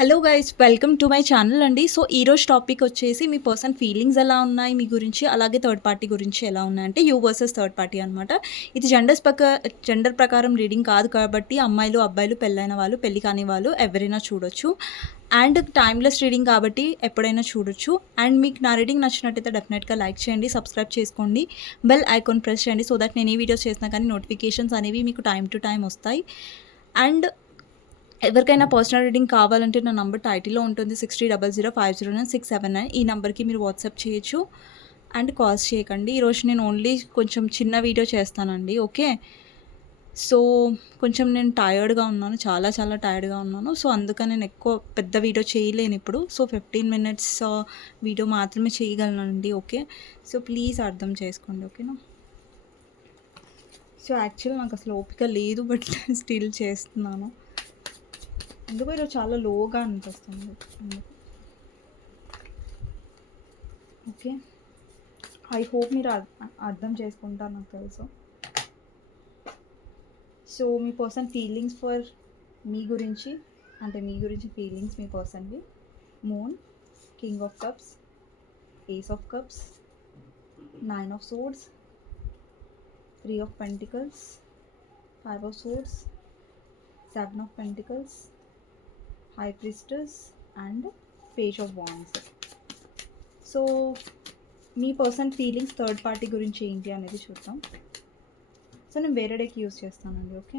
Hello guys, welcome to my channel అండి. So ఈరోజు topic వచ్చేసి మీ పర్సన్ ఫీలింగ్స్ ఎలా ఉన్నాయి మీ గురించి, అలాగే థర్డ్ పార్టీ గురించి ఎలా ఉన్నాయంటే యూ వర్సెస్ థర్డ్ పార్టీ అనమాట. ఇది జెండర్ ప్రకారం రీడింగ్ కాదు కాబట్టి అమ్మాయిలు అబ్బాయిలు, పెళ్ళైన వాళ్ళు పెళ్ళి కాని వాళ్ళు ఎవరైనా చూడొచ్చు. అండ్ టైమ్లెస్ రీడింగ్ కాబట్టి ఎప్పుడైనా చూడొచ్చు. అండ్ మీకు నా రీడింగ్ నచ్చినట్టయితే డెఫినెట్గా లైక్ చేయండి, సబ్స్క్రైబ్ చేసుకోండి, బెల్ ఐకాన్ ప్రెస్ చేయండి. సో దట్ నేను ఏ వీడియోస్ చేసినా కానీ నోటిఫికేషన్స్ అనేవి మీకు టైం టు టైం వస్తాయి. అండ్ ఎవరికైనా పర్సనల్ రీడింగ్ కావాలంటే నా నంబర్ టైటిల్లో ఉంటుంది, 6300509679. ఈ నెంబర్కి మీరు వాట్సాప్ చేయొచ్చు అండ్ కాల్స్ చేయకండి. ఈరోజు నేను ఓన్లీ కొంచెం చిన్న వీడియో చేస్తానండి, ఓకే? సో కొంచెం నేను టయర్డ్గా ఉన్నాను, చాలా చాలా టయర్డ్గా ఉన్నాను. సో అందుకని నేను ఎక్కువ పెద్ద వీడియో చేయలేను ఇప్పుడు. సో 15 minutes వీడియో మాత్రమే చేయగలనండి, ఓకే? సో ప్లీజ్ అర్థం చేసుకోండి, ఓకేనా? సో యాక్చువల్ నాకు అసలు ఓపిక లేదు, బట్ స్టిల్ చేస్తున్నాను. ఎందుకో ఈరోజు చాలా లోగా అనిపిస్తుంది. ఓకే, ఐ హోప్ మీరు అర్థం చేసుకుంటారు, నాకు తెలుసు. సో మీ పర్సన్ ఫీలింగ్స్ ఫర్ మీ గురించి, అంటే మీ గురించి ఫీలింగ్స్ మీ పర్సన్వి: moon, king of cups, ace of cups, 9 of swords, 3 of pentacles, 5 of swords, 7 of pentacles, High Priestess and Page of Wands. So మీ పర్సన్ ఫీలింగ్స్ థర్డ్ పార్టీ గురించి ఏంటి అనేది చూద్దాం. సో నేను వేరే డెక్ యూస్ చేస్తానండి, okay?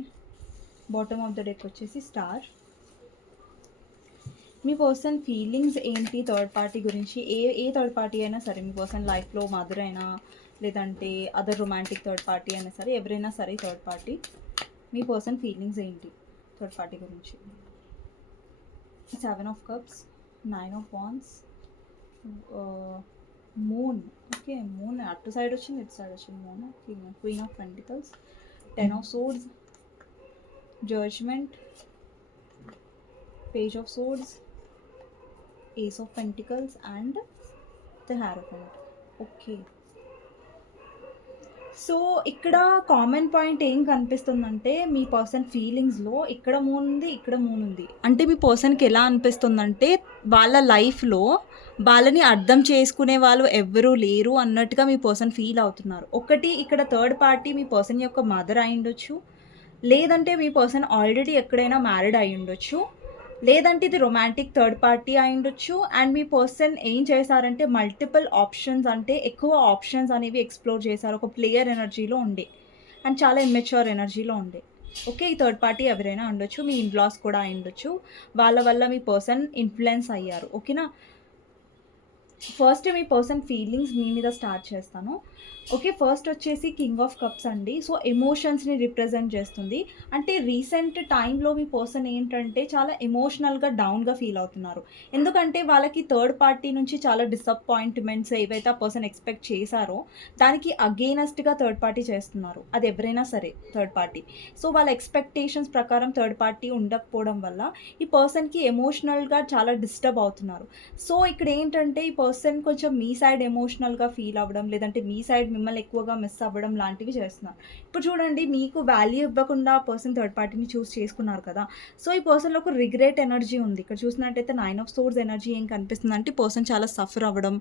Bottom of the deck వచ్చేసి star. మీ person feelings ఏంటి థర్డ్ పార్టీ గురించి? ఏ థర్డ్ పార్టీ అయినా సరే, మీ పర్సన్ లైఫ్లో మదర్ అయినా, లేదంటే అదర్ రొమాంటిక్ థర్డ్ పార్టీ అయినా సరే, ఎవరైనా సరే థర్డ్ పార్టీ, మీ పర్సన్ ఫీలింగ్స్ ఏంటి థర్డ్ పార్టీ గురించి? 7 of cups, 9 of wands, moon, okay, moon అటు సైడ్ వచ్చింది, ఇటు సైడ్ వచ్చింది moon. queen of pentacles, 10 of swords, judgment, page of swords, ace of pentacles and the hierophant. Okay, so ఇక్కడ common point ఏం కనిపిస్తుందంటే, మీ person ఫీలింగ్స్లో ఇక్కడ moon ఉంది, ఇక్కడ moon ఉంది. అంటే మీ పర్సన్కి ఎలా అనిపిస్తుందంటే, వాళ్ళ లైఫ్లో వాళ్ళని అర్థం చేసుకునే వాళ్ళు ఎవ్వరూ లేరు అన్నట్టుగా మీ పర్సన్ ఫీల్ అవుతున్నారు. ఒకటి, ఇక్కడ థర్డ్ పార్టీ మీ పర్సన్ యొక్క మదర్ అయి ఉండొచ్చు, లేదంటే మీ పర్సన్ ఆల్రెడీ ఎక్కడైనా మ్యారీడ్ అయి ఉండొచ్చు, లేదంటే ఇది రొమాంటిక్ థర్డ్ పార్టీ అయి ఉండొచ్చు. అండ్ మీ పర్సన్ ఏం చేశారంటే మల్టిపుల్ ఆప్షన్స్, అంటే ఎక్కువ ఆప్షన్స్ అనేవి ఎక్స్ప్లోర్ చేశారు, ఒక ప్లేయర్ ఎనర్జీలో ఉండే అండ్ చాలా ఇమ్మెచ్యూర్ ఎనర్జీలో ఉండే. ఓకే, ఈ థర్డ్ పార్టీ ఎవరైనా ఉండొచ్చు, మీ ఇన్లాస్ కూడా అయి ఉండొచ్చు. వాళ్ళ వల్ల మీ పర్సన్ ఇన్ఫ్లుయెన్స్ అయ్యారు, ఓకేనా? ఫస్ట్ మీ పర్సన్ ఫీలింగ్స్ మీ మీద స్టార్ట్ చేస్తాను. ఓకే, ఫస్ట్ వచ్చేసి కింగ్ ఆఫ్ కప్స్ అండి. సో ఎమోషన్స్ని రిప్రజెంట్ చేస్తుంది. అంటే రీసెంట్ టైంలో మీ పర్సన్ ఏంటంటే చాలా ఎమోషనల్గా డౌన్గా ఫీల్ అవుతున్నారు. ఎందుకంటే వాళ్ళకి థర్డ్ పార్టీ నుంచి చాలా డిసప్పాయింట్మెంట్స్ ఏవైతే ఆ పర్సన్ ఎక్స్పెక్ట్ చేశారో దానికి అగెయినెస్ట్గా థర్డ్ పార్టీ చేస్తున్నారు, అది ఎవరైనా సరే థర్డ్ పార్టీ. సో వాళ్ళ ఎక్స్పెక్టేషన్స్ ప్రకారం థర్డ్ పార్టీ ఉండకపోవడం వల్ల ఈ పర్సన్కి ఎమోషనల్గా చాలా డిస్టర్బ్ అవుతున్నారు. సో ఇక్కడ ఏంటంటే ఈ పర్సన్ కొంచెం మీ సైడ్ ఎమోషనల్గా ఫీల్ అవ్వడం, లేదంటే మీ సైడ్ మిమ్మల్ని ఎక్కువగా మిస్ అవ్వడం లాంటివి చేస్తున్నారు. ఇప్పుడు చూడండి, మీకు వాల్యూ ఇవ్వకుండా పర్సన్ థర్డ్ పార్టీని చూస్ చేసుకున్నారు కదా. సో ఈ పర్సన్లో ఒక రిగ్రెట్ ఎనర్జీ ఉంది. ఇక్కడ చూసినట్టయితే 9 of swords ఎనర్జీ ఏం కనిపిస్తుంది అంటే, ఈ పర్సన్ చాలా సఫర్ అవ్వడం,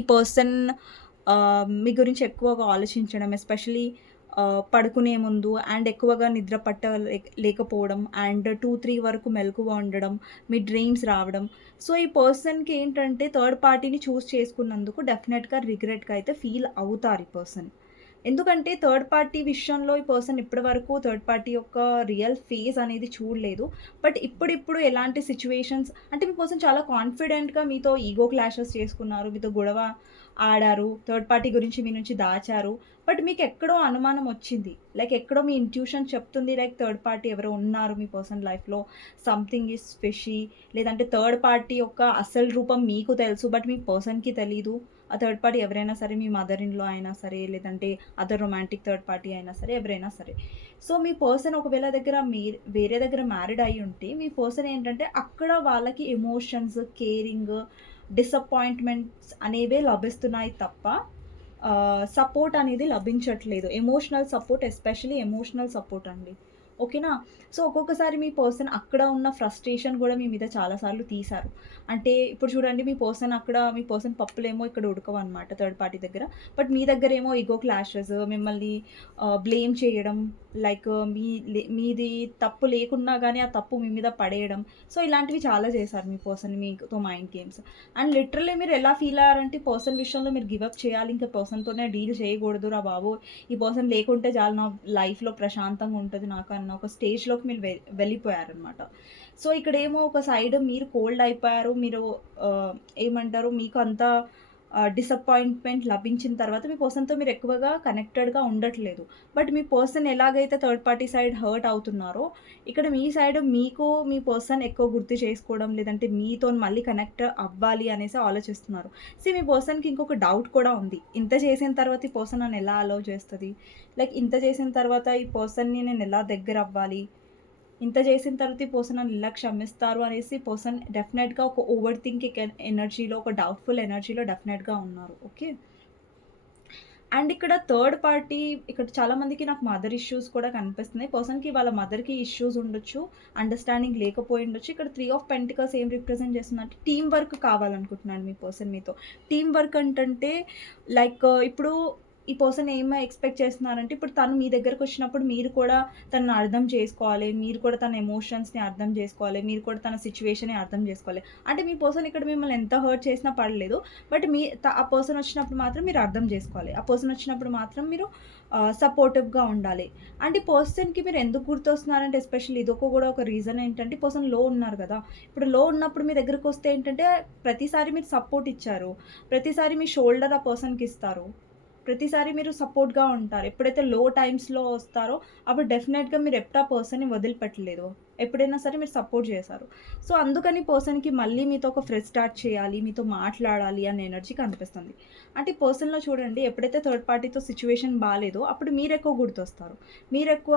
ఈ పర్సన్ మీ గురించి ఎక్కువగా ఆలోచించడం, ఎస్పెషలీ పడుకునే ముందు, అండ్ ఎక్కువగా నిద్ర లేకపోవడం, అండ్ 2-3 వరకు మెలకువ ఉండడం, మీ డ్రీమ్స్ రావడం. సో ఈ పర్సన్కి ఏంటంటే థర్డ్ పార్టీని చూస్ చేసుకున్నందుకు డెఫినెట్గా రిగ్రెట్గా అయితే ఫీల్ అవుతారు ఈ పర్సన్. ఎందుకంటే థర్డ్ పార్టీ విషయంలో ఈ పర్సన్ ఇప్పటి వరకు థర్డ్ పార్టీ యొక్క రియల్ ఫేస్ అనేది చూడలేదు. బట్ ఇప్పుడిప్పుడు ఎలాంటి సిచ్యువేషన్స్ అంటే, మీ పర్సన్ చాలా కాన్ఫిడెంట్గా మీతో ఈగో క్లాషెస్ చేసుకున్నారు, మీతో గొడవ ఆడారు, థర్డ్ పార్టీ గురించి మీ నుంచి దాచారు. బట్ మీకు ఎక్కడో అనుమానం వచ్చింది, లైక్ ఎక్కడో మీ ఇంట్యూషన్ చెప్తుంది, లైక్ థర్డ్ పార్టీ ఎవరో ఉన్నారు మీ పర్సన్ లైఫ్లో, సంథింగ్ ఈజ్ ఫిషీ. లేదంటే థర్డ్ పార్టీ యొక్క అసలు రూపం మీకు తెలుసు, బట్ మీ పర్సన్కి తెలీదు. ఆ థర్డ్ పార్టీ ఎవరైనా సరే, మీ మదర్ ఇన్లో అయినా సరే, లేదంటే అదర్ రొమాంటిక్ థర్డ్ పార్టీ అయినా సరే, ఎవరైనా సరే. సో మీ పర్సన్ ఒకవేళ వేరే దగ్గర మ్యారీడ్ అయి ఉంటే, మీ పర్సన్ ఏంటంటే అక్కడ వాళ్ళకి ఎమోషన్స్, కేరింగ్, డిసప్పాయింట్మెంట్స్ అనేవే లభిస్తున్నాయి తప్ప సపోర్ట్ అనేది లభించట్లేదు. Emotional support, especially emotional support అండి, ఓకేనా? సో, ఒక్కొక్కసారి మీ పర్సన్ అక్కడ ఉన్న ఫ్రస్ట్రేషన్ గూడా మీ మీద చాలా సార్లు తీశారు. అంటే ఇప్పుడు చూడండి మీ పర్సన్ పప్పులేమో ఇక్కడ ఉడకవనమాట థర్డ్ పార్టీ దగ్గర. బట్ మీ దగ్గరేమో ఇగో క్లాషెస్, మిమ్మల్ని బ్లేమ్ చేయడం, లైక్ మీది తప్పు లేకున్నా గానీ ఆ తప్పు మీ మీద పడేయడం. సో, ఇలాంటివి చాలా చేశారు మీ పర్సన్ మీతో మైండ్ గేమ్స్. అండ్ లిటరల్లీ మీరు ఎలా ఫీల్ అయ్యారంటే పర్సన్ విషయంలో మీరు గివ్ అప్ చేయాలి. ఇంకా పర్సన్‌తోనే డీల్ చేయకూడదురా బాబు! ఈ పర్సన్ లేకుంటే చాలు నా లైఫ్‌లో ప్రశాంతంగా ఉంటది నాకు అన్న ఒక స్టేజ్‌లోకి మీరు వెళ్ళిపోయారనమాట. సో, ఇక్కడేమో ఒక సైడ్ మీరు కోల్డ్ అయిపోయారు. మీరు ఏమంటారు మీకు అంత డిసప్పాయింట్‌మెంట్ లభించిన తర్వాత మీ పర్సన్‌తో మీరు ఎక్కువగా కనెక్టెడ్‌గా ఉండట్లేదు. బట్ మీ పర్సన్ ఎలాగైతే థర్డ్ పార్టీ సైడ్ హర్ట్ అవుతున్నారో, ఇక్కడ మీ సైడ్ మీకు మీ పర్సన్ ఎక్కువ గుర్తు చేసుకోవడం, లేదంటే మీతోని మళ్ళీ కనెక్ట్ అవ్వాలి అనేసి ఆలోచిస్తున్నారు. మీ పర్సన్‌కి ఇంకొక డౌట్ కూడా ఉంది. ఇంత చేసిన తర్వాత ఈ పర్సన్ నన్ను ఎలా అలౌ చేస్తది? లైక్ ఇంత చేసిన తర్వాత ఈ పర్సన్‌ని నేను ఎలా దగ్గరవ్వాలి? ఇంత చేసిన తర్వాత ఈ పర్సన్ నన్ను ఇలా క్షమిస్తారు అనేసి పర్సన్ డెఫినెట్‌గా ఒక ఓవర్ థింకింగ్ ఎనర్జీలో, ఒక డౌట్‌ఫుల్ ఎనర్జీలో డెఫినెట్‌గా ఉన్నారు. ఓకే. అండ్ ఇక్కడ థర్డ్ పార్టీ ఇక్కడ చాలా మందికి నాకు మదర్ ఇష్యూస్ కూడా కనిపిస్తున్నాయి. పర్సన్‌కి వాళ్ళ మదర్‌కి ఇష్యూస్ ఉండొచ్చు. అండర్‌స్టాండింగ్ లేకపోయుండొచ్చు. ఇక్కడ 3 ఆఫ్ పెంటికల్స్ ఏం రిప్రజెంట్ చేస్తుందంటే టీమ్ వర్క్ కావాలనుకుంటున్నాడు మీ పర్సన్ మీతో. టీమ్ వర్క్ అంటంటే లైక్ ఇప్పుడు ఈ పర్సన్ ఏం ఎక్స్‌పెక్ట్ చేస్తున్నారంటే ఇప్పుడు తను మీ దగ్గరకొచ్చినప్పుడు మీరు కూడా తనని అర్థం చేసుకోవాలి. మీరు కూడా తన ఎమోషన్స్‌ని అర్థం చేసుకోవాలి. మీరు కూడా తన సిట్యుయేషన్‌ని అర్థం చేసుకోవాలి. అంటే మీ పర్సన్ ఇక్కడ మిమ్మల్ని ఎంత హర్ట్ చేసినా పర్లేదు. బట్ ఆ పర్సన్ వచ్చినప్పుడు మాత్రం మీరు అర్థం చేసుకోవాలి. ఆ పర్సన్ వచ్చినప్పుడు మాత్రం మీరు సపోర్టివ్‌గా ఉండాలి. అంటే ఈ పర్సన్‌కి మీరు ఎందుకు గుర్తొస్తున్నారంటే ఎస్పెషల్లీ ఇదొక కూడా ఒక రీజన్ ఏంటంటే ఈ పర్సన్ లో ఉన్నారు గదా! ఇప్పుడు లో ఉన్నప్పుడు మీ దగ్గరకొస్తే ఏంటంటే ప్రతిసారి మీరు సపోర్ట్ ఇచ్చారు. ప్రతిసారి మీ షోల్డర్ ఆ పర్సన్‌కి ఇస్తారు. ప్రతిసారి మీరు సపోర్ట్‌గా ఉంటారు. ఎప్పుడైతే లో టైమ్స్‌లో వస్తారో అప్పుడు డెఫినెట్‌గా మీరు ఎప్పుడు ఆ పర్సన్‌ని వదిలిపెట్టలేదు. ఎప్పుడైనా సరే మీరు సపోర్ట్ చేశారు. సో, అందుకని పర్సన్‌కి మళ్ళీ మీతో ఒక ఫ్రెష్ స్టార్ట్ చేయాలి, మీతో మాట్లాడాలి అనే ఎనర్జీ కనిపిస్తుంది. అంటే ఈ పర్సన్‌లో చూడండి ఎప్పుడైతే థర్డ్ పార్టీతో సిట్యుయేషన్ బాలేదో అప్పుడు మీరెక్కువ గుర్తొస్తారు. మీరెక్కువ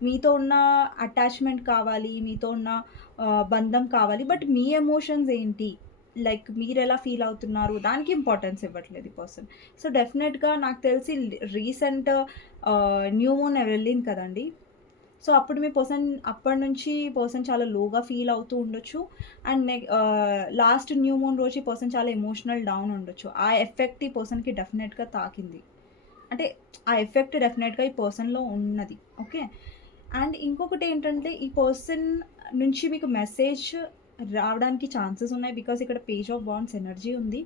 మీతో ఉన్న అటాచ్‌మెంట్ కావాలి, మీతో ఉన్న బంధం కావాలి. బట్ మీ ఎమోషన్స్ ఏంటి? లైక్ మీరెలా ఫీల్ అవుతున్నారు? దానికి ఇంపార్టెన్స్ ఇవ్వట్లేదు ఈ పర్సన్. సో, డెఫినెట్‌గా నాకు తెలిసి రీసెంట్ న్యూ మూన్ వెళ్ళింది కదండీ! సో, అప్పుడు మీ పర్సన్ అప్పటినుంచి పర్సన్ చాలా లోగా ఫీల్ అవుతూ ఉండొచ్చు. అండ్ లాస్ట్ న్యూ మూన్ రోజు ఈ పర్సన్ చాలా ఎమోషనల్ డౌన్ ఉండొచ్చు. ఆ ఎఫెక్ట్ ఈ పర్సన్‌కి డెఫినెట్‌గా తాకింది. అంటే ఆ ఎఫెక్ట్ డెఫినెట్‌గా ఈ పర్సన్‌లో ఉన్నది. ఓకే. అండ్ ఇంకొకటేంటంటే ఈ పర్సన్ నుంచి మీకు మెసేజ్ రావడానికి ఛాన్సెస్ ఉన్నాయి. బికాజ్ ఇక్కడ పేజ్ ఆఫ్ వాండ్స్ ఎనర్జీ ఉంది.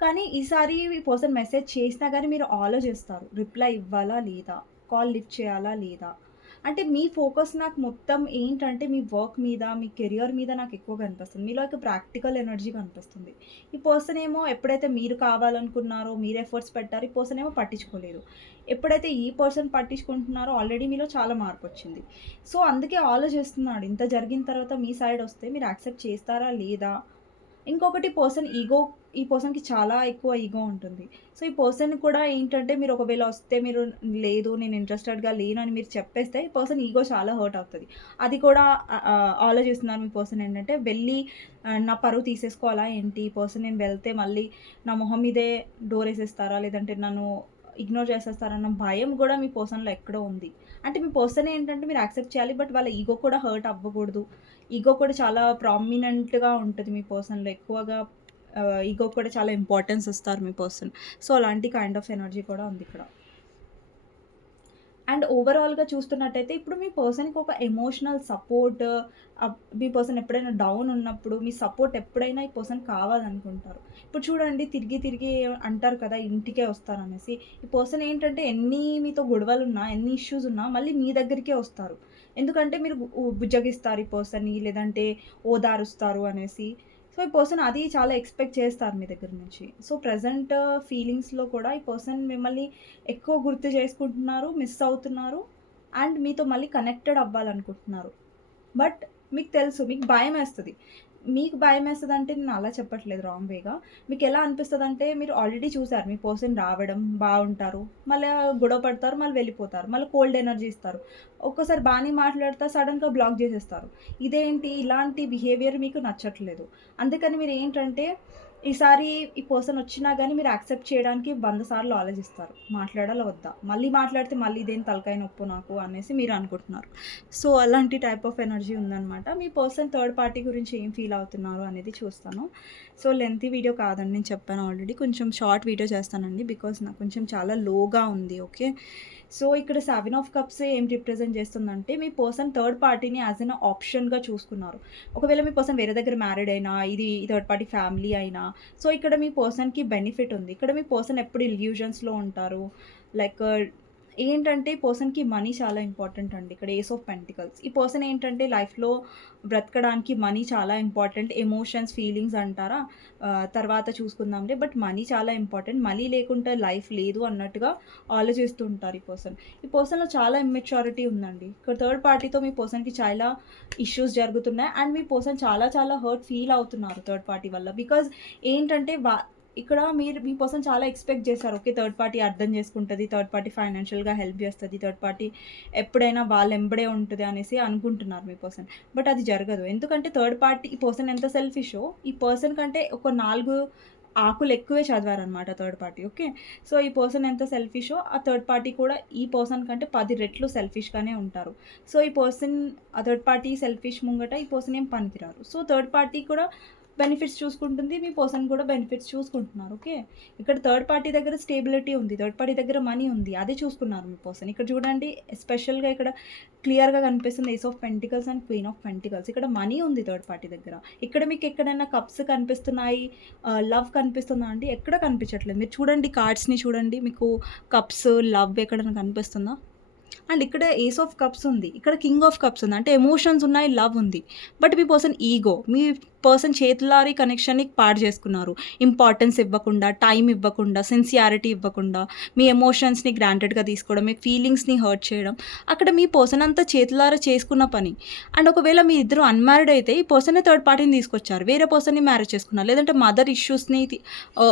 కానీ ఈసారి ఈ పర్సన్ మెసేజ్ చేసినా గానీ మీరు ఆలోచిస్తారు. రిప్లై ఇవ్వాలా? లేదా? కాల్ లిఫ్ట్ చేయాలా? లేదా? అంటే మీ ఫోకస్ నాకు మొత్తం ఏంటంటే మీ వర్క్ మీద, మీ కెరియర్ మీద నాకెక్కువ కనిపిస్తుంది. మీలో ఒక ప్రాక్టికల్ ఎనర్జీ కనిపిస్తుంది. ఈ పర్సన్ ఏమో ఎప్పుడైతే మీరు కావాలనుకున్నారో, మీరు ఎఫర్ట్స్ పెట్టారో, ఈ పర్సన్ ఏమో పట్టించుకోలేదు. ఎప్పుడైతే ఈ పర్సన్ పట్టించుకుంటున్నారో ఆల్రెడీ మీలో చాలా మార్పొచ్చింది. సో, అందుకే ఆలోచిస్తున్నాడు. ఇంత జరిగిన తర్వాత మీ సైడ్ వస్తే మీరు యాక్సెప్ట్ చేస్తారా? లేదా? ఇంకొకటి ఈ పర్సన్‌కి చాలా ఎక్కువ ఈగో ఉంటుంది. సో, ఈ పర్సన్ కూడా ఏంటంటే మీరు ఒకవేళ వస్తే మీరు లేదు నేను ఇంట్రెస్టెడ్‌గా లేను అని మీరు చెప్పేస్తే ఈ పర్సన్ ఈగో చాలా హర్ట్ అవుతది. అది కూడా ఆలోచిస్తున్నారు మీ పర్సన్ ఏంటంటే వెళ్ళి నా పరువు తీసేసుకోవాలా ఏంటి? ఈ పర్సన్ నేను వెళ్తే మళ్ళీ నా మొహం మీదే డోరేసేస్తారా? లేదంటే నన్ను ఇగ్నోర్ చేసేస్తారన్న భయం గూడా మీ పర్సన్‌లో ఎక్కడో ఉంది. అంటే మీ పర్సన్ ఏంటంటే మీరు యాక్సెప్ట్ చేయాలి. బట్ వాళ్ళ ఈగో కూడా హర్ట్ అవ్వకూడదు. ఈగో కూడా చాలా ప్రామినెంట్‌గా ఉంటది మీ పర్సన్‌లో. ఎక్కువగా ఈగోకి కూడా చాలా ఇంపార్టెన్స్ ఇస్తారు మీ పర్సన్. సో, అలాంటి కైండ్ ఆఫ్ ఎనర్జీ కూడా ఉందిక్కడ. అండ్ ఓవరాల్‌గా చూస్తున్నట్టయితే ఇప్పుడు మీ పర్సన్‌కి ఒక ఎమోషనల్ సపోర్ట్ మీ పర్సన్ ఎప్పుడైనా డౌన్ ఉన్నప్పుడు మీ సపోర్ట్ ఎప్పుడైనా ఈ పర్సన్ కావాలనుకుంటారు. ఇప్పుడు చూడండి తిరిగి తిరిగి అంటారు కదా! ఇంటికే వస్తారనేసి. ఈ పర్సన్ ఏంటంటే ఎన్ని మీతో గొడవలున్నా, ఎన్ని ఇష్యూస్ ఉన్నా మళ్ళీ మీ దగ్గరికే వస్తారు. ఎందుకంటే మీరు బుజ్జగిస్తారు ఈ పర్సన్‌ని లేదంటే ఓదారుస్తారు అనేసి. సో, ఈ పర్సన్ అది చాలా ఎక్స్‌పెక్ట్ చేస్తారు మీ దగ్గర నుంచి. సో, ప్రెజెంట్ ఫీలింగ్స్‌లో కూడా ఈ పర్సన్ మిమ్మల్ని ఎక్కువ గుర్తు చేసుకుంటున్నారు, మిస్ అవుతున్నారు. అండ్ మీతో మళ్ళీ కనెక్టెడ్ అవ్వాలనుకుంటున్నారు. బట్ మీకు తెలుసు మీకు భయమేస్తది. మీకు భయమేస్తదంటే నేను అలా చెప్పట్లేదు రాంగ్ వేగా. మీకెలా అనిపిస్తదంటే మీరు ఆల్రెడీ చూసారు మీ పర్సన్ రావడం, బావుంటారు. మళ్ళా గొడవ పడతారు, మళ్ళీ వెళ్ళిపోతారు. మళ్ళీ కోల్డ్ ఎనర్జీ ఇస్తారు. ఒక్కోసారి బానే మాట్లాడతారు, సడెన్‌గా బ్లాక్ జేసేస్తారు. ఇదేంటి ఇలాంటి బిహేవియర్ మీకు నచ్చట్లేదు. అందుకని మీరేంటంటే ఈసారి ఈ పర్సన్ వచ్చినా గానీ మీరు యాక్సెప్ట్ చేయడానికి 100 సార్లు ఆలోచిస్తారు. మాట్లాడాలా వద్దా? మళ్ళీ మాట్లాడితే మళ్ళీ ఇదేం తలకాయ నొప్పో నాకు అనేసి మీరు అనుకుంటున్నారు. సో, అలాంటి టైప్ ఆఫ్ ఎనర్జీ ఉందనమాట. మీ పర్సన్ థర్డ్ పార్టీ గురించి ఏం ఫీల్ అవుతున్నారు అనేది చూస్తాను. సో, లెంతీ వీడియో కాదండి, నేను చెప్పాను ఆల్రెడీ. కొంచెం షార్ట్ వీడియో చేస్తానండి. బికాజ్ నాకు కొంచెం చాలా లోగా ఉంది. ఓకే. సో, ఇక్కడ 7 ఆఫ్ కప్స్ ఏం రిప్రజెంట్ చేస్తుందంటే మీ పర్సన్ థర్డ్ పార్టీని యాజ్ ఎన్ ఆప్షన్‌గా చూసుకున్నారు. ఒకవేళ మీ పర్సన్ వేరే దగ్గర మ్యారీడ్ అయినా, ఇది థర్డ్ పార్టీ ఫ్యామిలీ అయినా, సో, ఇక్కడ మీ పర్సన్‌కి బెనిఫిట్ ఉంది. ఇక్కడ మీ పర్సన్ ఎప్పుడు ఇల్యూజన్స్‌లో ఉంటారు. లైక్ ఏంటంటే ఈ పర్సన్‌కి మనీ చాలా ఇంపార్టెంట్ అండి. ఇక్కడ ఏస్ ఆఫ్ పెంటికల్స్. ఈ పర్సన్ ఏంటంటే లైఫ్‌లో బ్రతకడానికి మనీ చాలా ఇంపార్టెంట్. ఎమోషన్స్, ఫీలింగ్స్ అంటారా? తర్వాత చూసుకుందాంలే. బట్ మనీ చాలా ఇంపార్టెంట్. మనీ లేకుంటే లైఫ్ లేదు అన్నట్టుగా ఆలోచిస్తూ ఉంటారు ఈ పర్సన్. ఈ పర్సన్‌లో చాలా ఇమ్మెచ్యూరిటీ ఉందండి. ఇక్కడ థర్డ్ పార్టీతో మీ పర్సన్‌కి చాలా ఇష్యూస్ జరుగుతున్నాయి. అండ్ మీ పర్సన్ చాలా చాలా హర్ట్ ఫీల్ అవుతున్నారు థర్డ్ పార్టీ వల్ల. బికాజ్ ఏంటంటే ఇక్కడ మీ పర్సన్ చాలా ఎక్స్‌పెక్ట్ చేశారు. ఓకే. థర్డ్ పార్టీ అర్థం చేసుకుంటది. థర్డ్ పార్టీ ఫైనాన్షియల్‌గా హెల్ప్ చేస్తది. థర్డ్ పార్టీ ఎప్పుడైనా వాళ్ళ ఎంబడే ఉంటది అనేసి అనుకుంటున్నారు మీ పర్సన్. బట్ అది జరగదు. ఎందుకంటే థర్డ్ పార్టీ ఈ పర్సన్ ఎంత సెల్ఫిషో, ఈ పర్సన్ కంటే ఒక 4 ఆకులు ఎక్కువే చదివారనమాట థర్డ్ పార్టీ. ఓకే. సో, ఈ పర్సన్ ఎంత సెల్ఫిషో, ఆ థర్డ్ పార్టీ కూడా ఈ పర్సన్ కంటే 10 రెట్లు సెల్ఫిష్‌గానే ఉంటారు. సో, ఈ పర్సన్ ఆ థర్డ్ పార్టీ సెల్ఫిష్ ముంగట ఈ పర్సన్ ఏం పనికిరారు. సో, థర్డ్ పార్టీ కూడా బెనిఫిట్స్ చూసుకుంటుంది. మీ పర్సన్ కూడా బెనిఫిట్స్ చూసుకుంటున్నారు. ఓకే. ఇక్కడ థర్డ్ పార్టీ దగ్గర స్టేబిలిటీ ఉంది. థర్డ్ పార్టీ దగ్గర మనీ ఉంది. అదే చూసుకున్నారు మీ పర్సన్. ఇక్కడ చూడండి, ఎస్పెషల్‌గా ఇక్కడ క్లియర్‌గా కనిపిస్తుంది ace of pentacles and queen of pentacles. ఇక్కడ మనీ ఉంది థర్డ్ పార్టీ దగ్గర. ఇక్కడ మీకు ఎక్కడైనా కప్స్ కనిపిస్తున్నాయి, లవ్ కనిపిస్తుందా అండి? ఎక్కడ కనిపించట్లేదు. మీరు చూడండి, కార్డ్స్‌ని చూడండి. మీకు కప్స్, లవ్ ఎక్కడైనా కనిపిస్తుందా? అండ్ ఇక్కడ ఏస్ ఆఫ్ కప్స్ ఉంది. ఇక్కడ కింగ్ ఆఫ్ కప్స్ ఉంది. అంటే ఎమోషన్స్ ఉన్నాయి, లవ్ ఉంది. బట్ మీ పర్సన్ ఈగో, మీ పర్సన్ చేతులారి కనెక్షన్‌ని పాడు చేసుకున్నారు. ఇంపార్టెన్స్ ఇవ్వకుండా, టైం ఇవ్వకుండా, సిన్సియారిటీ ఇవ్వకుండా, మీ ఎమోషన్స్‌ని గ్రాంటెడ్‌గా తీసుకోవడం, మీ ఫీలింగ్స్‌ని హర్ట్ చేయడం. అక్కడ మీ పర్సన్ అంతా చేతులారా చేసుకున్న పని. అండ్ ఒకవేళ మీ ఇద్దరు అన్‌మ్యారీడ్ అయితే ఈ పర్సనే థర్డ్ పార్టీని తీసుకొచ్చారు. వేరే పర్సన్‌ని మ్యారేజ్ చేసుకున్నారు. లేదంటే మదర్ ఇష్యూస్‌ని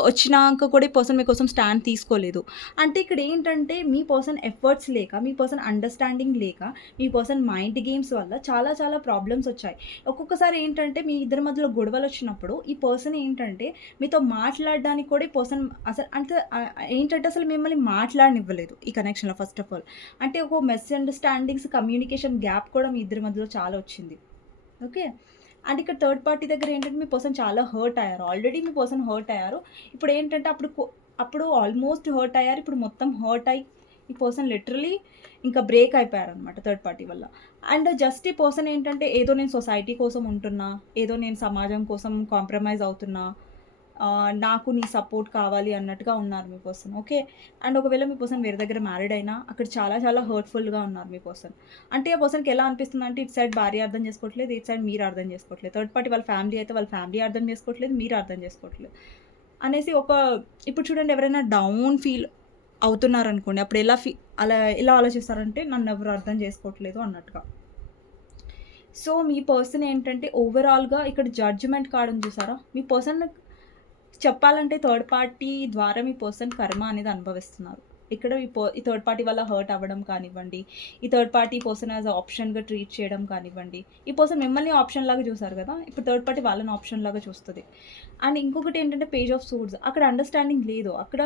వచ్చినాక కూడా ఈ పర్సన్ మీకోసం స్టాండ్ తీసుకోలేదు. అంటే ఇక్కడ ఏంటంటే మీ పర్సన్ ఎఫర్ట్స్ లేక, మీ పర్సన్ అండర్‌స్టాండింగ్ లేక, మీ పర్సన్ మైండ్ గేమ్స్ వల్ల చాలా చాలా ప్రాబ్లమ్స్ వచ్చాయి. ఒక్కొక్కసారి ఏంటంటే మీ ఇద్దరి మధ్యలో గొడవలొచ్చినప్పుడు ఈ పర్సన్ ఏంటంటే మీతో మాట్లాడడానికి కూడా ఈ పర్సన్ అసలు అంటే ఏంటంటే అసలు మిమ్మల్ని మాట్లాడనివ్వలేదు ఈ కనెక్షన్‌లో ఫస్ట్ ఆఫ్ ఆల్. అంటే ఒక మిస్‌అండర్‌స్టాండింగ్స్, కమ్యూనికేషన్ గ్యాప్ కూడా మీ ఇద్దరి మధ్యలో చాలా వచ్చింది. ఓకే. అండ్ ఇక్కడ థర్డ్ పార్టీ దగ్గర ఏంటంటే మీ పర్సన్ చాలా హర్ట్ అయ్యారు. ఆల్రెడీ మీ పర్సన్ హర్ట్ అయ్యారు. ఇప్పుడు ఏంటంటే అప్పుడు ఆల్మోస్ట్ హర్ట్ అయ్యారు. ఇప్పుడు మొత్తం హర్ట్ అయ్యి ఈ పర్సన్ లిటరల్లీ ఇంకా బ్రేక్ అయిపోయారనమాట థర్డ్ పార్టీ వల్ల. అండ్ జస్ట్ ఈ పర్సన్ ఏంటంటే ఏదో నేను సొసైటీ కోసం ఉంటున్నా, ఏదో నేను సమాజం కోసం కాంప్రమైజ్ అవుతున్నా, నాకు నీ సపోర్ట్ కావాలి అన్నట్టుగా ఉన్నారు మీ పర్సన్. ఓకే. అండ్ ఒకవేళ మీ పర్సన్ వేరే దగ్గర మ్యారీడ్ అయినా అక్కడ చాలా చాలా హర్ట్‌ఫుల్‌గా ఉన్నారు మీ పర్సన్. అంటే ఆ పర్సన్‌కి ఎలా అనిపిస్తుందంటే ఇటు సైడ్ భార్య అర్థం చేసుకోవట్లేదు, ఇటు సైడ్ మీరు అర్థం చేసుకోవట్లేదు. థర్డ్ పార్టీ వాళ్ళ ఫ్యామిలీ అయితే వాళ్ళ ఫ్యామిలీ అర్థం చేసుకోవట్లేదు, మీరు అర్థం చేసుకోవట్లేదు అనేసి ఇప్పుడు చూడండి, ఎవరైనా డౌన్ ఫీల్ అవుతున్నారనుకోండి, అప్పుడు ఎలా ఆలోచిస్తారంటే నన్నెవరు అర్థం చేసుకోవట్లేదు అన్నట్టుగా. సో, మీ పర్సన్ ఏంటంటే ఓవరాల్‌గా ఇక్కడ జడ్జ్‌మెంట్ కార్డ్ ఉంది చూసారా? మీ పర్సన్ చెప్పాలంటే థర్డ్ పార్టీ ద్వారా మీ పర్సన్ కర్మ అనేది అనుభవిస్తున్నారు. ఇక్కడ ఈ థర్డ్ పార్టీ వల్ల హర్ట్ అవ్వడం కానివ్వండి, ఈ థర్డ్ పార్టీ పర్సన్ యాజ్ ఆప్షన్‌గా ట్రీట్ చేయడం కానివ్వండి, ఈ పర్సన్ మిమ్మల్ని ఆప్షన్ లాగా చూసారు కదా! ఇప్పుడు థర్డ్ పార్టీ వాళ్ళని ఆప్షన్ లాగా చూస్తది. అండ్ ఇంకొకటి ఏంటంటే పేజ్ ఆఫ్ సోర్డ్స్. అక్కడ అండర్‌స్టాండింగ్ లేదు. అక్కడ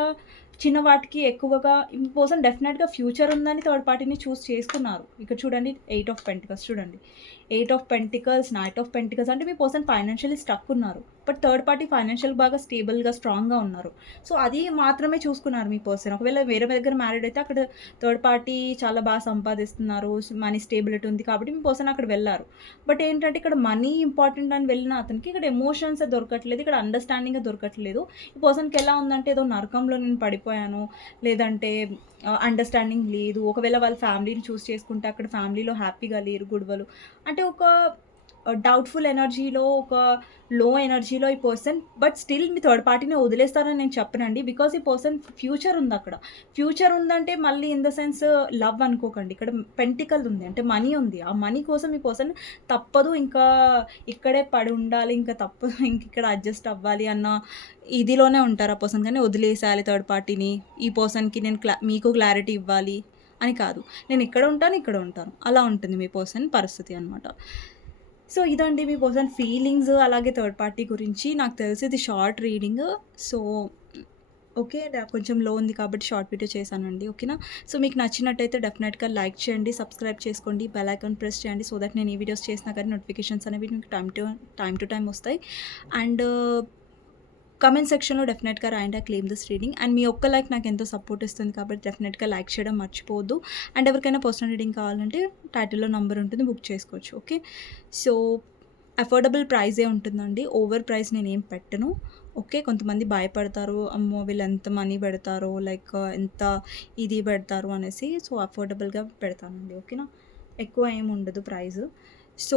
చిన్న వాటికి ఎక్కువగా ఈ పర్సన్ డెఫినెట్‌గా ఫ్యూచర్ ఉందని థర్డ్ పార్టీని చేసుకున్నారు. ఇక్కడ చూడండి, 8 ఆఫ్ పెంటికల్స్ చూడండి. 8 of pentacles, knight of pentacles అంటే మీ పర్సన్ ఫైనాన్షియల్లీ స్టక్ ఉన్నారు. బట్ థర్డ్ పార్టీ ఫైనాన్షియల్ బాగా స్టేబుల్‌గా, స్ట్రాంగ్‌గా ఉన్నారు. సో, అది మాత్రమే చూసుకున్నారు మీ పర్సన్. ఒకవేళ వేరే దగ్గర మ్యారీడ్ అయితే అక్కడ థర్డ్ పార్టీ చాలా బాగా సంపాదిస్తున్నారు, మనీ స్టేబిలిటీ ఉంది కాబట్టి మీ పర్సన్ అక్కడ వెళ్లారు. బట్ ఏంటంటే ఇక్కడ మనీ ఇంపార్టెంట్ అని వెళ్ళిన అతనికి ఇక్కడ ఎమోషన్స్ దొరకట్లేదు. ఇక్కడ అండర్‌స్టాండింగే దొరకట్లేదు. ఈ పర్సన్‌కి ఎలా ఉందంటే ఏదో నరకంలో నేను పడిపోయాను, లేదంటే అండర్‌స్టాండింగ్ లేదు. ఒకవేళ వాళ్ళ ఫ్యామిలీని చేసుకుంటే అక్కడ ఫ్యామిలీలో హ్యాపీగా లేరు, గొడవలు. అంటే ఒక డౌట్‌ఫుల్ ఎనర్జీలో, ఒక లో ఎనర్జీలో ఈ person, but still me third పార్టీని వదిలేస్తారని నేను చెప్పనండి. బికాజ్ ఈ పర్సన్ ఫ్యూచర్ ఉందక్కడ. ఫ్యూచర్ ఉందంటే మళ్ళీ ఇన్ ద సెన్స్ లవ్ అనుకోకండి. ఇక్కడ పెంటికల్ ఉంది. అంటే మనీ ఉంది. ఆ మనీ కోసం ఈ పర్సన్ తప్పదు, ఇంకా ఇక్కడే పడి ఉండాలి, ఇంకా తప్పదు, ఇంకిక్కడ అడ్జస్ట్ అవ్వాలి అన్న ఇదిలోనే ఉంటారు ఆ పర్సన్. కానీ వదిలేసేయాలి థర్డ్ పార్టీని, ఈ పర్సన్‌కి నేను మీకు క్లారిటీ ఇవ్వాలి అని కాదు. నేను ఇక్కడ ఉంటాను, ఇక్కడ ఉంటాను. అలా ఉంటుంది మీ పర్సన్ పరిస్థితి అనమాట. సో ఇదండి మీ పర్సన్ ఫీలింగ్స్, అలాగే థర్డ్ పార్టీ గురించి. నాకు తెలిసి ఇది షార్ట్ రీడింగ్. So okay. నాకు కొంచెం లో ఉంది కాబట్టి షార్ట్ వీడియో చేశానండి. ఓకేనా? సో మీకు నచ్చినట్టయితే డెఫినెట్‌గా లైక్ చేయండి, సబ్స్క్రైబ్ చేసుకోండి, బెల్ ఐకాన్ ప్రెస్ చేయండి. సో దట్ నేను ఏ వీడియోస్ చేసినా కానీ నోటిఫికేషన్స్ అనేవి మీకు టైమ్ టు టైమ్ వస్తాయి. అండ్ కామెంట్ సెక్షన్‌లో డెఫినెట్‌గా రాయండి I claim this reading. And మీ ఒక్క లైక్ నాకు ఎంతో సపోర్ట్ ఇస్తుంది కాబట్టి డెఫినెట్‌గా లైక్ చేయడం మర్చిపోవద్దు. అండ్ ఎవరికైనా పర్సనల్ రీడింగ్ కావాలంటే టైటిల్‌లో నంబర్ ఉంటుంది, బుక్ చేసుకోవచ్చు. ఓకే. సో అఫోర్డబుల్ ప్రైజే ఉంటుందండి. ఓవర్ ప్రైస్ నేనేం పెట్టను. ఓకే. కొంతమంది భయపడతారు. అమ్మో! వీళ్ళు ఎంత మనీ పెడతారో, లైక్ ఎంత ఇది పెడతారు అనేసి. సో అఫోర్డబుల్‌గా పెడతానండి. ఓకేనా? ఎక్కువ ఏమి ఉండదు ప్రైజు. సో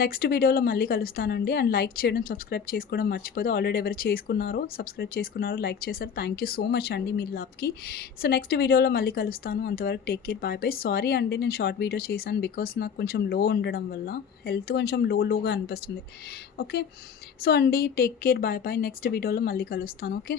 నెక్స్ట్ వీడియోలో మళ్ళీ కలుస్తానండి. అండ్ లైక్ చేయడం, సబ్స్క్రైబ్ చేసుకోవడం మర్చిపోదు. ఆల్రెడీ ఎవరు చేసుకున్నారో, సబ్స్క్రైబ్ చేసుకున్నారో, లైక్ చేశారు. థ్యాంక్ యూ సో మచ్ అండి మీ లవ్‌కి. సో నెక్స్ట్ వీడియోలో మళ్ళీ కలుస్తాను. అంతవరకు take care. Bye bye. Sorry అండి నేను షార్ట్ వీడియో చేశాను. బికాస్ నాకు కొంచెం లో ఉండడం వల్ల హెల్త్ కొంచెం లోగా అనిపిస్తుంది. ఓకే. సో అండి take care. Bye bye. Next వీడియోలో మళ్ళీ కలుస్తాను. ఓకే.